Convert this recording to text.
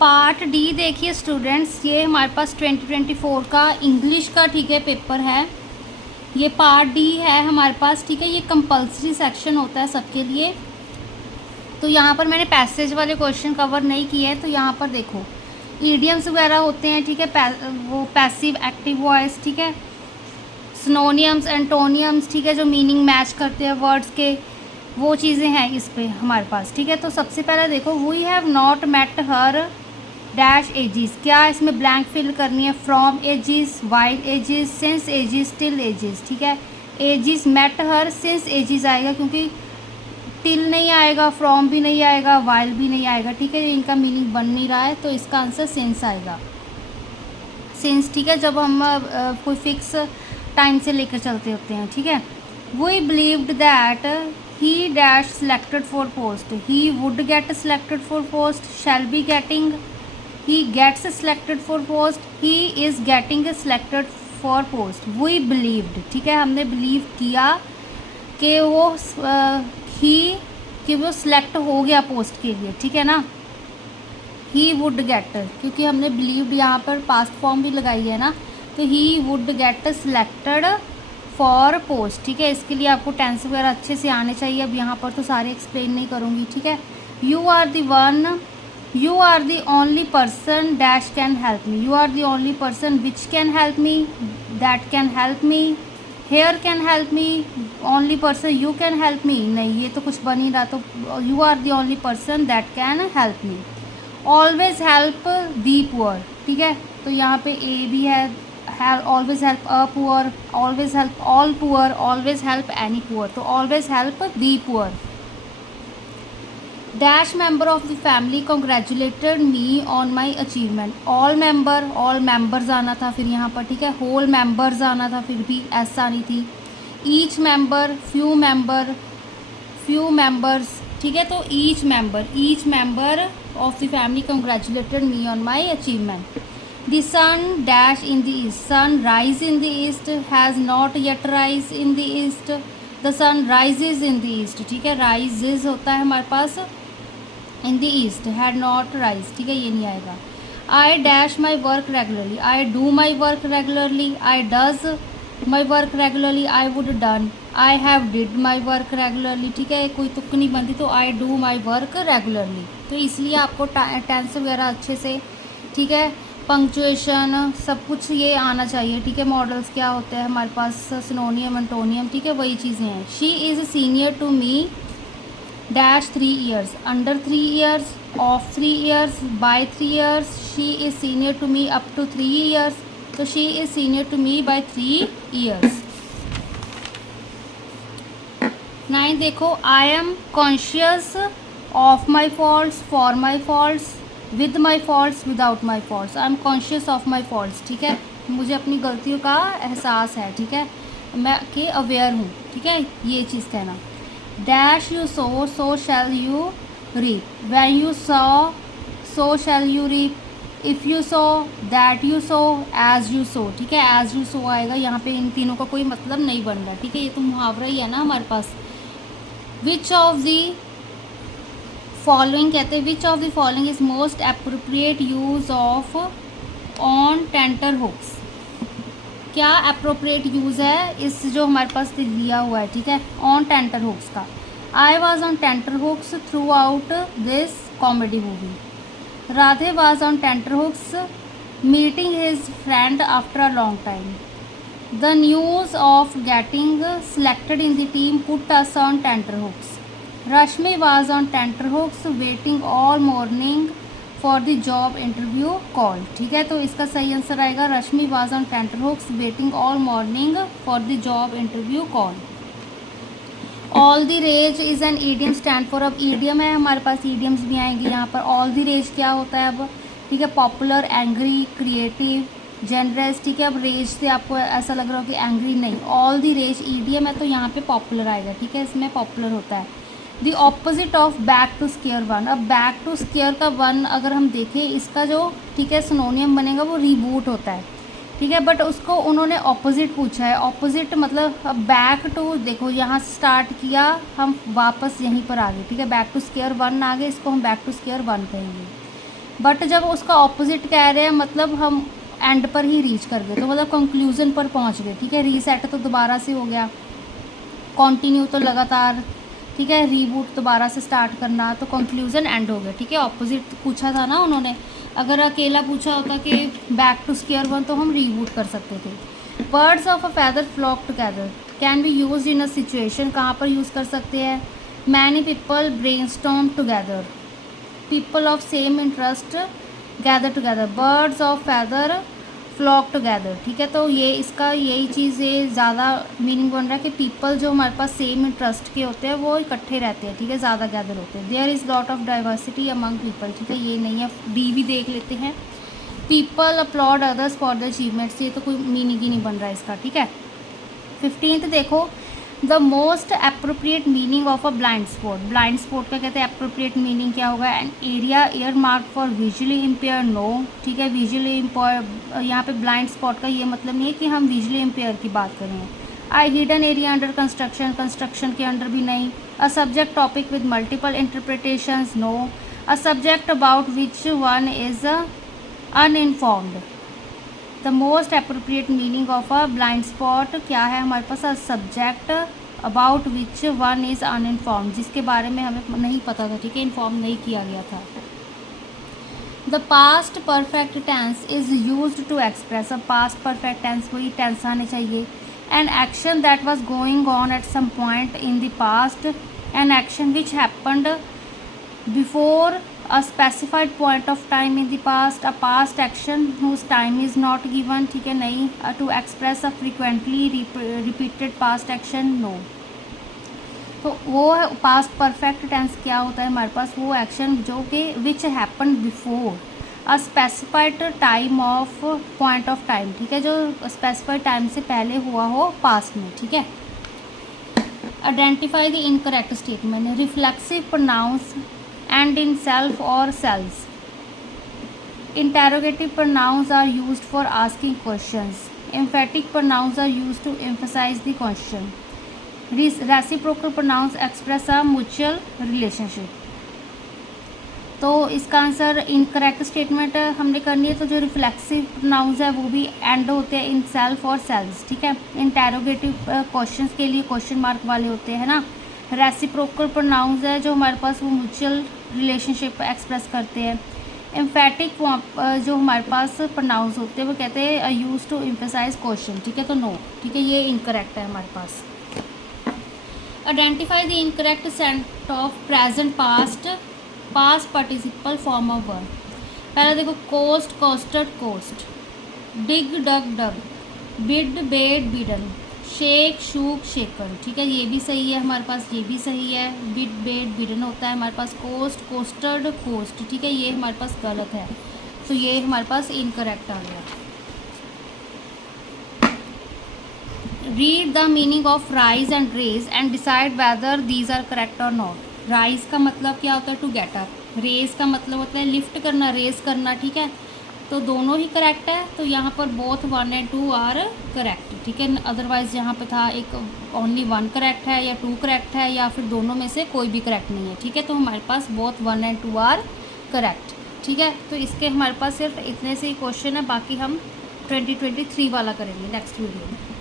Part D देखिए students, ये हमारे पास 2024 का इंग्लिश का ठीक है पेपर है। ये पार्ट डी है हमारे पास, ठीक है। ये कंपलसरी सेक्शन होता है सबके लिए। तो यहाँ पर मैंने पैसेज वाले क्वेश्चन कवर नहीं किए हैं। तो यहाँ पर देखो ईडियम्स वगैरह होते हैं, ठीक है। वो पैसिव एक्टिव वॉइस, ठीक है। सिनोनियम्स एंटोनियम्स, ठीक है, जो मीनिंग मैच करते हैं वर्ड्स के, वो चीज़ें हैं इस पे हमारे पास, ठीक है। तो सबसे पहले देखो, we have not met her dash ages, क्या इसमें ब्लैंक फिल करनी है। From ages, while ages, since ages, till ages, ठीक है। Ages met her, since ages आएगा क्योंकि टिल नहीं आएगा, फ्रॉम भी नहीं आएगा, वाइल भी नहीं आएगा, ठीक है। इनका मीनिंग बन नहीं रहा है, तो इसका आंसर सिंस आएगा। सिंस, ठीक है, जब हम कोई फिक्स टाइम से लेकर चलते होते हैं, ठीक है। We believed that he dash selected for post, he would get selected for post, shall be getting, he gets selected for post, he is getting selected for post. We believed, ठीक है, हमने बिलीव किया कि वो select हो गया post के लिए, ठीक है ना। ही वुड गेट, क्योंकि हमने बिलीव्ड यहाँ पर पास्ट फॉर्म भी लगाई है ना, तो ही would get selected for post, ठीक है। इसके लिए आपको टेंस वगैरह अच्छे से आने चाहिए। अब यहाँ पर तो सारे एक्सप्लेन नहीं करूँगी, ठीक है। You are the only person dash can help me, you are the only person which can help me, that can help me, here can help me, only person you can help me, नहीं ये तो कुछ बन ही रहा। तो you are the only person that can help me. Always help the poor, ठीक है। तो यहाँ पे ए भी है, always help a poor, always help all poor, always help any poor, तो always help the poor. Dash member of the family congratulated me on my achievement, all members आना था फिर यहाँ पर, ठीक है। होल मेंबर्स आना था, फिर भी एस आनी थी। ईच मेंबर, फ्यू मेंबर्स, ठीक है। तो each member of the family congratulated me on my achievement. The sun dash in the east, sun rise in the east, has not yet rise in the east, the sun rises in the east, ठीक है। rises होता है हमारे पास in the east, had not rise, ठीक है, ये नहीं आएगा। I dash my work regularly, I do my work regularly, I does my work regularly, I would done, I have did my work regularly, ठीक है। कोई तुक नहीं बनती, तो I do my work regularly। तो इसलिए आपको टेंस वगैरह अच्छे से, ठीक है, पंक्चुएशन सब कुछ ये आना चाहिए, ठीक है। मॉडल्स क्या होते हैं हमारे पास, सिनोनियम एंटोनियम, ठीक है, वही चीज़ें हैं। She is senior to me dash 3 years, under 3 years, of 3 years, by 3 years, she is senior to me up to 3 years, तो she is senior to me by 3 years। 9 देखो, I am conscious of my faults, for my faults, with my faults, without my faults. I am conscious of my faults, ठीक है, मुझे अपनी गलतियों का एहसास है, ठीक है, मैं के अवेयर हूँ, ठीक है, ये चीज़ कहना। Dash you sow, so shall you reap, when you sow, so shall you reap, if you sow, that you sow, as you sow, ठीक है। एज यू सो आएगा यहाँ पे, इन तीनों का कोई मतलब नहीं बन रहा, ठीक है, ये तो मुहावरा ही है ना हमारे पास। विच ऑफ दी फॉलोइंग कहते हैं, which of the following is most appropriate use of on tenterhooks, क्या अप्रोप्रिएट यूज़ है इस जो हमारे पास दिया हुआ है, ठीक है, ऑन टेंटर हुक्स का। I was on tenterhooks throughout this comedy movie, Radhe was on tenterhooks meeting his friend after a long time, the news of getting selected in the team put us on tenterhooks, Rashmi was on tenterhooks waiting all morning for the job interview call, ठीक है। तो इसका सही answer आएगा रश्मि was on tenterhooks waiting all morning for the job interview call। all the rage is an idiom stand for, अब idiom है हमारे पास, idioms भी आएंगे यहाँ पर। all the rage क्या होता है अब, ठीक है, पॉपुलर, एंग्री, क्रिएटिव, जेनरस, ठीक है। अब रेज से आपको ऐसा लग रहा हो कि एंग्री नहीं, ऑल दी रेज ईडियम है, तो यहाँ पे पॉपुलर आएगा, ठीक है, इसमें पॉपुलर होता है। The opposite of back to square one, अब बैक टू स्केयर का वन अगर हम देखें, इसका जो, ठीक है, सिनोनियम बनेगा वो रिबूट होता है, ठीक है, बट उसको उन्होंने ऑपोजिट पूछा है। ऑपोजिट मतलब अब बैक टू, देखो यहाँ स्टार्ट किया, हम वापस यहीं पर आ गए, ठीक है, बैक टू स्केयर वन आ गए, इसको हम बैक टू स्केयर वन कहेंगे। बट जब उसका ऑपोजिट कह रहे हैं मतलब हम एंड पर ही रीच कर गए, तो मतलब कंक्लूजन पर पहुंच गए, ठीक है। रीसेट तो दोबारा से हो गया, कंटिन्यू तो लगातार, ठीक है, रीबूट दोबारा से स्टार्ट करना, तो कंक्लूजन एंड हो गया, ठीक है। ऑपोजिट पूछा था ना उन्होंने, अगर अकेला पूछा होता कि बैक टू स्क्वायर वन तो हम रीबूट कर सकते थे। Birds of a feather flock together can be use in a situation, कहाँ पर यूज़ कर सकते हैं। Many people brainstorm together, people of same interest gather together, birds of feather flock together, ठीक है। तो ये इसका यही चीज़ ये ज़्यादा मीनिंग बन रहा है कि पीपल जो हमारे पास सेम इंटरेस्ट के होते हैं वो इकट्ठे रहते हैं, ठीक है, ज़्यादा गैदर होते हैं। There is lot of diversity among people, ठीक है, ये नहीं है। डी भी देख लेते हैं, people upload others for the achievements, ये तो कोई मीनिंग ही नहीं बन रहा है इसका, ठीक है। 15th देखो, the most appropriate meaning of a blind spot, blind spot का कहते हैं अप्रोप्रिएट मीनिंग क्या होगा। An area earmark for visually impair, no, ठीक है। विजुअली इम्पेयर, यहाँ पे ब्लाइंड स्पॉट का ये मतलब नहीं है कि हम विजुअली इम्पेयर की बात करें। I hidden area under construction, construction के अंडर भी नहीं। A subject topic with multiple interpretations, no. A subject about which one is uninformed, the most appropriate meaning of a blind spot क्या है हमारे पास। A subject about which one is uninformed, जिसके बारे में हमें नहीं पता था, ठीक है, इन्फॉर्म नहीं किया गया था। The past perfect tense is used to express, अब पास्ट परफेक्ट टेंस वही टेंस आने चाहिए। An action that was going on at some point in the past, an action which happened before a specified point of time in the past, a past action whose time is not given, ठीक है, नहीं। to express a frequently repeated past action, no। तो वो past perfect tense क्या होता है हमारे पास, वो एक्शन जो कि which happen before a specified time of point of time, ठीक है, जो स्पेसिफाइड टाइम से पहले हुआ हो पास्ट में, ठीक है। Identify the incorrect statement, reflexive pronouns and in self or selves. Interrogative pronouns are used for asking questions. Emphatic pronouns are used to emphasize the question. Reciprocal pronouns express a mutual relationship. तो इसका answer incorrect statement हमने करनी है, तो जो reflexive pronouns है वो भी एंड होते हैं इन सेल्फ और सेल्स, ठीक है। इंटेरोगेटिव क्वेश्चंस के लिए क्वेश्चन मार्क वाले होते हैं ना। रेसिप्रोकल प्रोनाउंस है जो हमारे पास वो म्यूचुअल रिलेशनशिप एक्सप्रेस करते हैं। एम्फेटिक जो हमारे पास प्रोनाउंस होते हैं वो कहते हैं यूज टू एम्फेसाइज क्वेश्चन, ठीक है, तो नो, ठीक है, ये इनकरेक्ट है हमारे पास। Identify the incorrect set of present past participle form of verb. पहले देखो, cost costed cost, dig dug dug, bid bade bidden, shake shook shaken, ठीक है, ये भी सही है हमारे पास, ये भी सही है। बिड बेड बिडन होता है हमारे पास, कोस्ट कोस्टेड कोस्ट, ठीक है, ये हमारे पास गलत है, तो ये हमारे पास इनकरेक्ट आ गया। Read the meaning of rise and raise and decide whether these are correct और नॉट। राइज का मतलब क्या होता है, टू गेट अप। रेज का मतलब होता है लिफ्ट करना, रेज करना, ठीक है, तो दोनों ही करेक्ट है, तो यहाँ पर बोथ 1 and 2 आर करेक्ट, ठीक है। अदरवाइज यहाँ पे था एक ओनली 1 करेक्ट है या 2 करेक्ट है या फिर दोनों में से कोई भी करेक्ट नहीं है, ठीक है, तो हमारे पास बोथ 1 and 2 आर करेक्ट, ठीक है। तो इसके हमारे पास सिर्फ इतने से ही क्वेश्चन है, बाकी हम 2023 वाला करेंगे नेक्स्ट वीडियो में।